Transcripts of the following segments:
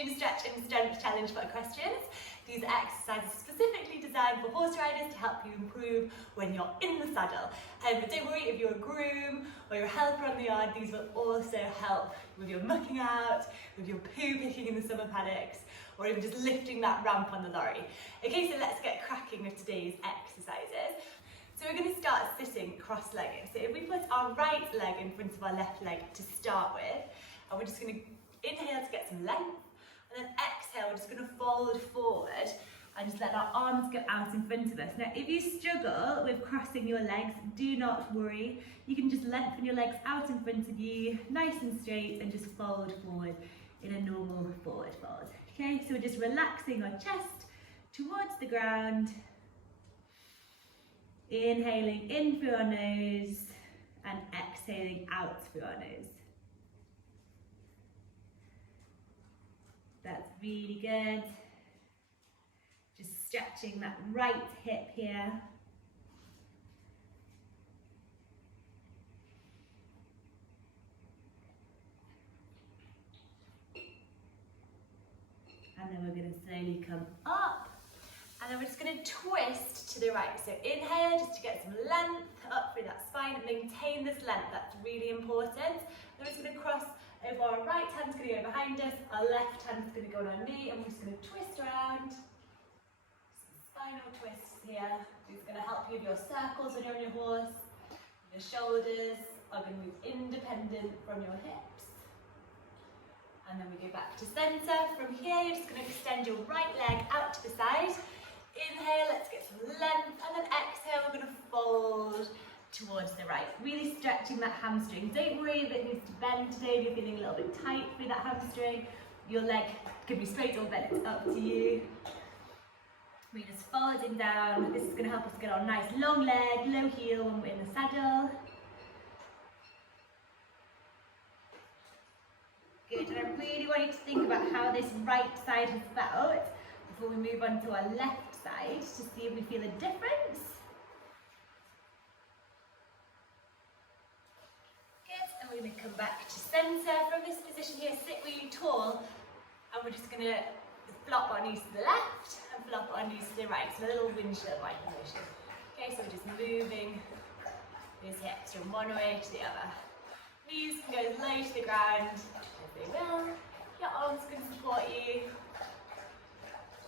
gym stretch and strength challenge for equestrians. These are exercises specifically designed for horse riders to help you improve when you're in the saddle. But don't worry, if you're a groom or you're a helper on the yard, these will also help with your mucking out, with your poo picking in the summer paddocks, or even just lifting that ramp on the lorry. Okay, so let's get cracking with today's exercises. So we're going to start sitting cross-legged. So if we put our right leg in front of our left leg to start with, and we're just going to inhale to get some length, and then exhale, we're just going to fold forward and just let our arms go out in front of us. Now, if you struggle with crossing your legs, do not worry. You can just lengthen your legs out in front of you, nice and straight, and just fold forward in a normal forward fold. Okay, so we're just relaxing our chest towards the ground, inhaling in through our nose and exhaling out through our nose. That's really good. Just stretching that right hip here. And then we're going to slowly come up. And then we're just going to twist to the right. So inhale just to get some length up through that spine and maintain this length. That's really important. Then we're just going to cross over. Our right hand's going to go behind us, our left hand's going to go on our knee, and we're just going to twist around. Some spinal twists here. This is going to help you with your circles when you're on your horse. Your shoulders are going to move independent from your hips. And then we go back to centre. From here, you're just going to extend your right leg out to the side. Inhale, let's get some length, and then exhale, we're going to fold towards the right, really stretching that hamstring. Don't worry if it needs to bend today, if you're feeling a little bit tight through that hamstring. Your leg can be straight or bent, it's up to you. We're just folding down. This is going to help us get our nice long leg, low heel when we're in the saddle. Good, and I really want you to think about how this right side has felt before we move on to our left side to see if we feel a difference. We're going to come back to centre. From this position here, sit really tall, and we're just going to flop our knees to the left and flop our knees to the right, so a little windshield wiper motion. Okay, so we're just moving these hips from one way to the other. Knees can go as low to the ground as they will. Your arms can support you.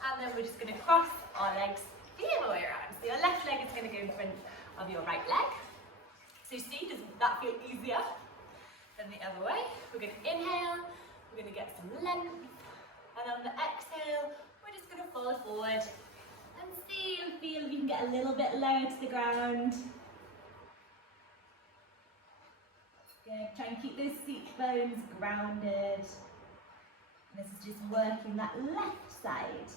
And then we're just going to cross our legs the other way around. So your left leg is going to go in front of your right leg. So see, does that feel easier than the other way? We're going to inhale, we're going to get some length, and on the exhale, we're just going to fold forward and see and feel if you can get a little bit lower to the ground. Good, try and keep those seat bones grounded. And this is just working that left side.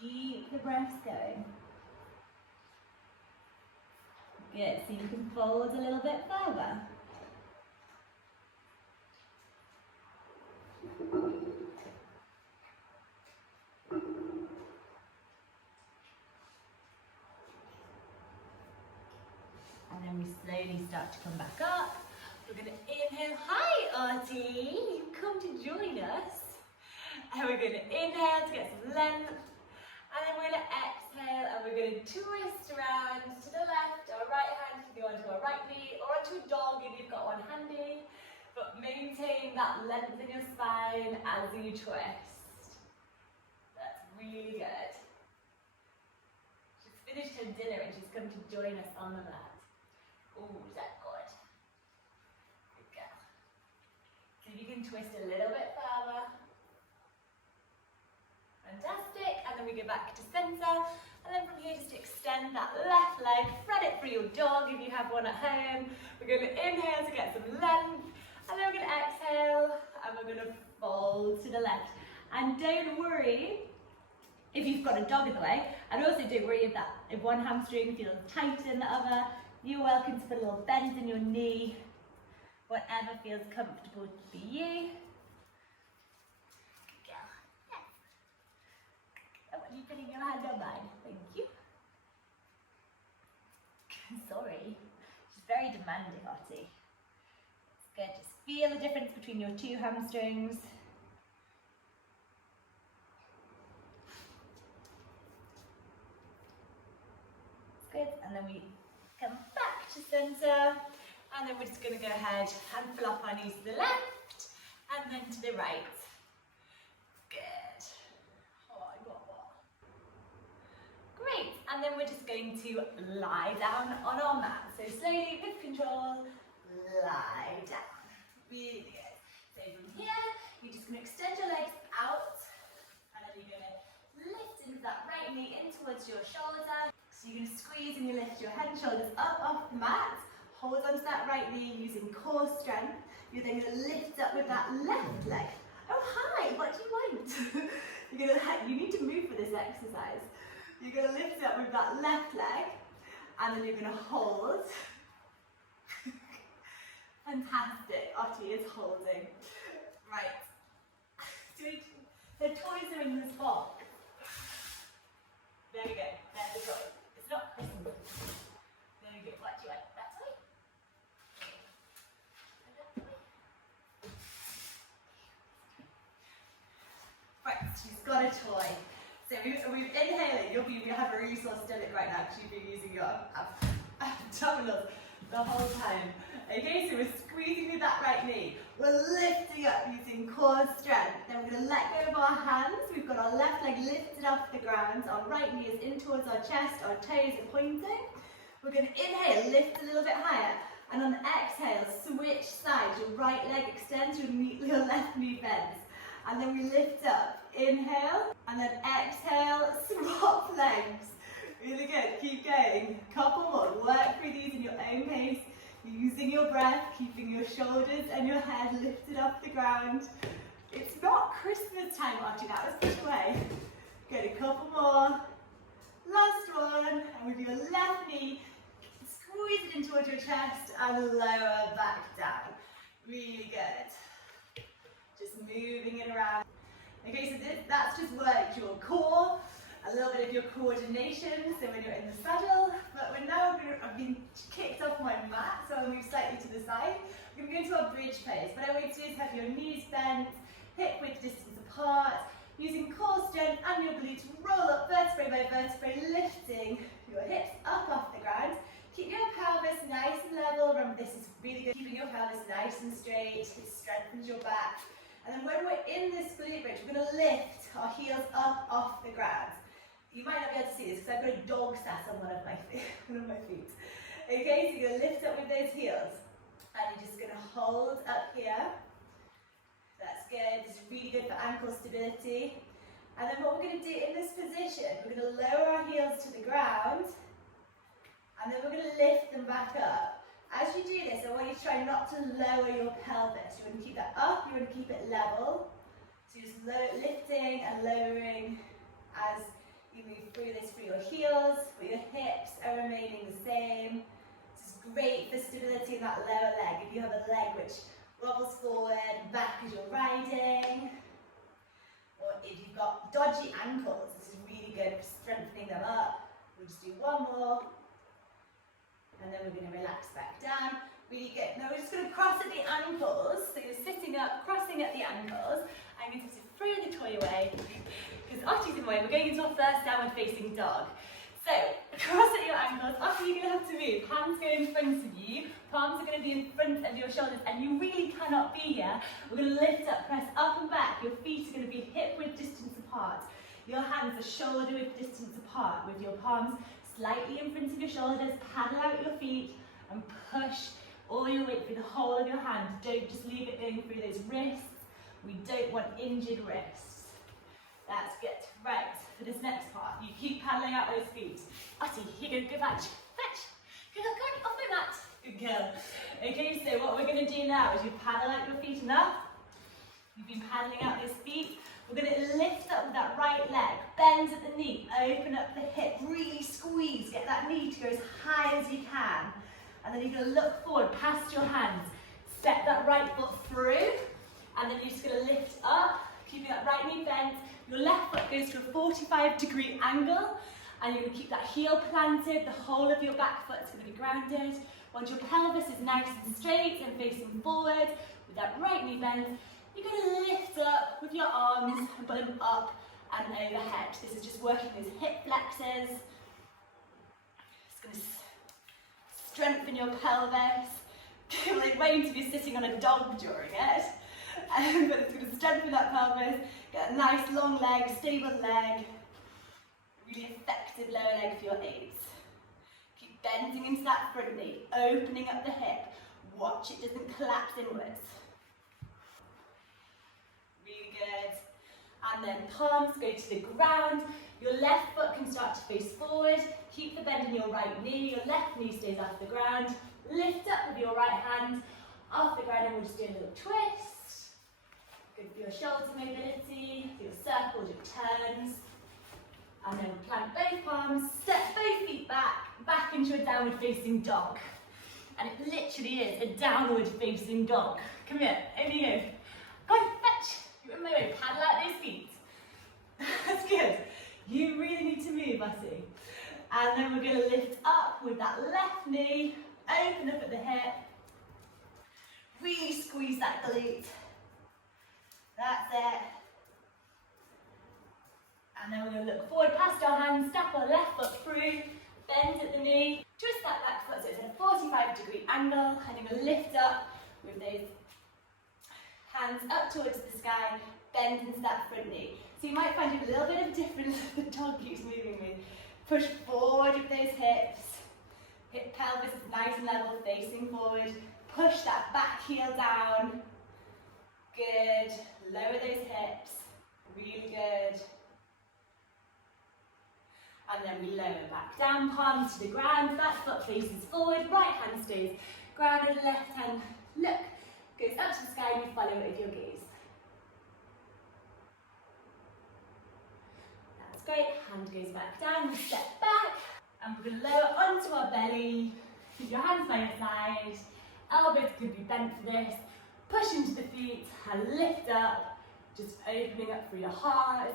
Keep the breaths going. Good, so you can fold a little bit further. And then we slowly start to come back up. We're going to inhale. Hi, Artie, you've come to join us. And we're going to inhale to get some length. And then we're going to exhale, and we're going to twist around to the left. Our right hand can go onto our right knee or onto a dog if you've got one handy. But maintain that length in your spine as you twist. That's really good. She's finished her dinner and she's come to join us on the mat. Oh, is that good? Good girl. So you can twist a little bit further. Fantastic, and then we go back to centre, and then from here just extend that left leg, thread it through your dog if you have one at home. We're going to inhale to get some length, and then we're going to exhale, and we're going to fold to the left. And don't worry if you've got a dog in the way, and also don't worry if one hamstring feels tighter than the other. You're welcome to put a little bend in your knee, whatever feels comfortable for you. You putting your hand on mine, thank you. Sorry, she's very demanding, Artie. Good, just feel the difference between your two hamstrings. Good, and then we come back to centre, and then we're just going to go ahead and flop our knees to the left, and then to the right. Good. Oh, I got that. Great, and then we're just going to lie down on our mat. So slowly, with control, lie down. Really good. So from here, you're just going to extend your legs out, and then you're going to lift into that right knee in towards your shoulder. So you're going to squeeze and you lift your head and shoulders up off the mat. Hold onto that right knee using core strength. You're then going to lift up with that left leg. Oh hi, what do you want? You need to move for this exercise. You're going to lift up with that left leg, and then you're going to hold. Fantastic, Otti is holding. Right. The toys are in this box. There we go, there's the toy. It's not Christmas. There we go, what do you like? That toy? Right, she's got a toy. So we've inhaling, you'll have a really sore stomach right now because you've been using your abdominals the whole time. Okay, so we're squeezing with that right knee. We're lifting up using core strength. Then we're going to let go of our hands. We've got our left leg lifted off the ground. Our right knee is in towards our chest. Our toes are pointing. We're going to inhale, lift a little bit higher. And on the exhale, switch sides. Your right leg extends, your left knee bends. And then we lift up. Inhale. And then exhale, swap legs. Really good. Keep going. Couple more. Work through these in your own pace. Using your breath, keeping your shoulders and your head lifted off the ground. It's not Christmas time, Archie, that was pushed away. Good, a couple more. Last one, and with your left knee, squeeze it in towards your chest and lower back down. Really good. Just moving it around. Okay, so that's just worked your core, a little bit of your coordination, so when you're in the saddle, but I've been kicked off my mat, so I'll move slightly to the side. We're going to go into our bridge pose. What I want you to do is have your knees bent, hip width distance apart, using core strength and your glutes, roll up vertebrae by vertebrae, lifting your hips up off the ground. Keep your pelvis nice and level. Remember, this is really good. Keeping your pelvis nice and straight, it strengthens your back. And then when we're in this glute bridge, we're going to lift our heels up off the ground. You might not be able to see this because I've got a dog sass on one of my feet. Okay, so you're going to lift up with those heels. And you're just going to hold up here. That's good. This is really good for ankle stability. And then what we're going to do in this position, we're going to lower our heels to the ground. And then we're going to lift them back up. As you do this, I want you to try not to lower your pelvis. You want to keep that up, you want to keep it level. So you're just lifting and lowering as you move through this through your heels, but your hips are remaining the same. This is great for stability in that lower leg. If you have a leg which wobbles forward and back as you're riding, or if you've got dodgy ankles, this is really good for strengthening them up. We'll just do one more. And then we're going to relax back down. Really good. Now we're just going to cross at the ankles. So you're sitting up, crossing at the ankles. I'm going to throw the toy away because Archie's in the way. We're going into our first downward facing dog. So cross at your ankles. After you're going to have to move. Hands go in front of you. Palms are going to be in front of your shoulders, and you really cannot be here. We're going to lift up, press up and back. Your feet are going to be hip width distance apart. Your hands are shoulder width distance apart with your palms slightly in front of your shoulders. Paddle out your feet and push all your weight through the whole of your hand. Don't just leave it going through those wrists. We don't want injured wrists. That's good. Right, for this next part, you keep paddling out those feet. Artie, here you go, go fetch, fetch. Go, go, go, off my mat. Good girl. Okay, so what we're going to do now is you paddle out your feet enough. You've been paddling out those feet. We're going to lift up with that right leg, bend at the knee, open up the hip, really squeeze, get that knee to go as high as you can. And then you're going to look forward, past your hands, step that right foot through, and then you're just going to lift up, keeping that right knee bent. Your left foot goes to a 45-degree angle, and you're going to keep that heel planted, the whole of your back foot is going to be grounded. Once your pelvis is nice and straight and facing forward with that right knee bent, you're going to lift up with your arms and put them up and overhead. This is just working those hip flexors. It's going to strengthen your pelvis. Like waiting to be sitting on a dog during it. But it's going to strengthen that pelvis, get a nice long leg, stable leg, really effective lower leg for your aids. Keep bending into that front knee, opening up the hip. Watch it doesn't collapse inwards. Really good. And then palms go to the ground. Your left foot can start to face forward. Keep the bend in your right knee. Your left knee stays off the ground. Lift up with your right hand off the ground, and we'll just do a little twist. Good for your shoulder mobility, for your circles, your turns. And then plant both palms, step both feet back into a downward facing dog. And it literally is a downward facing dog. Come here, over you go. Go on, fetch. You're in my way, paddle out those feet. That's good. You really need to move, Bussy. And then we're going to lift up with that left knee, open up at the hip. Really squeeze that glute. That's it. And then we're going to look forward past our hands, step our left foot through, bend at the knee, twist that back foot so it's at a 45-degree angle, and you're going to lift up with those hands up towards the sky, bend into that front knee. So you might find a little bit of difference if the dog keeps moving with. Push forward with those hips. Hip pelvis is nice and level, facing forward. Push that back heel down. Good. Lower those hips. Really good. And then we lower back down, palms to the ground, back foot faces forward, right hand stays grounded, left hand, look, goes up to the sky, and you follow it with your gaze. That's great, hand goes back down, we step back, and we're going to lower onto our belly, keep your hands by your side, elbows could be bent for this, push into the feet, and lift up, just opening up through your heart,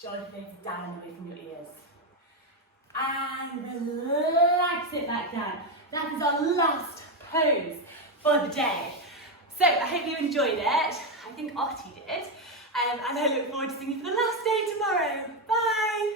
shoulder blades down away from your ears. And relax it back down. That is our last pose for the day. So I hope you enjoyed it. I think Otti did. And I look forward to seeing you for the last day tomorrow. Bye!